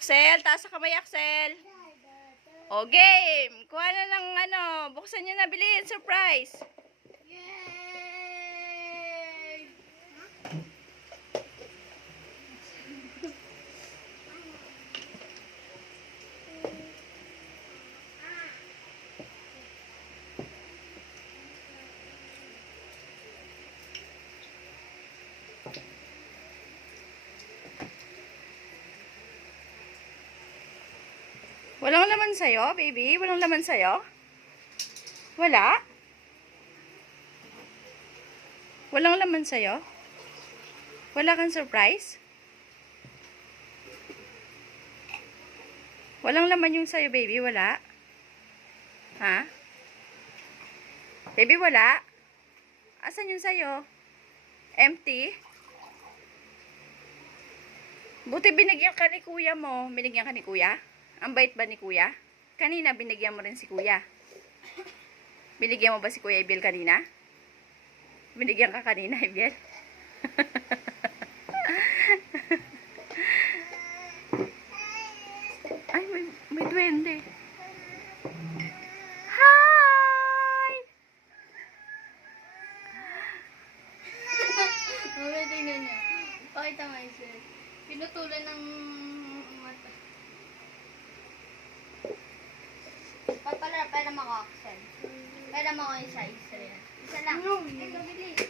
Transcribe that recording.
Axel, taas sa kamay, Axel. O, game. Kuha na ng ano. Buksan nyo na, bilhin. Surprise. Walang laman sa'yo, baby? Walang laman sa'yo? Wala? Walang laman sa'yo? Wala kang surprise? Walang laman yung sa'yo, baby? Wala? Ha? Baby, wala? Asan yung sa'yo? Empty? Buti binigyan ka ni kuya mo. Binigyan ka ni kuya? Ang bait ba ni kuya? Kanina binigyan mo rin si kuya. Binigyan mo ba si kuya Ibil kanina? Binigyan ka kanina, Ibil? Ay, may, may duwende. Hi! Mami, tingnan niya. Pakita yung sir. Pinutulan ng Mo ako, Axel. Pera mo ako isa yan. Isa lang. Ito, bili.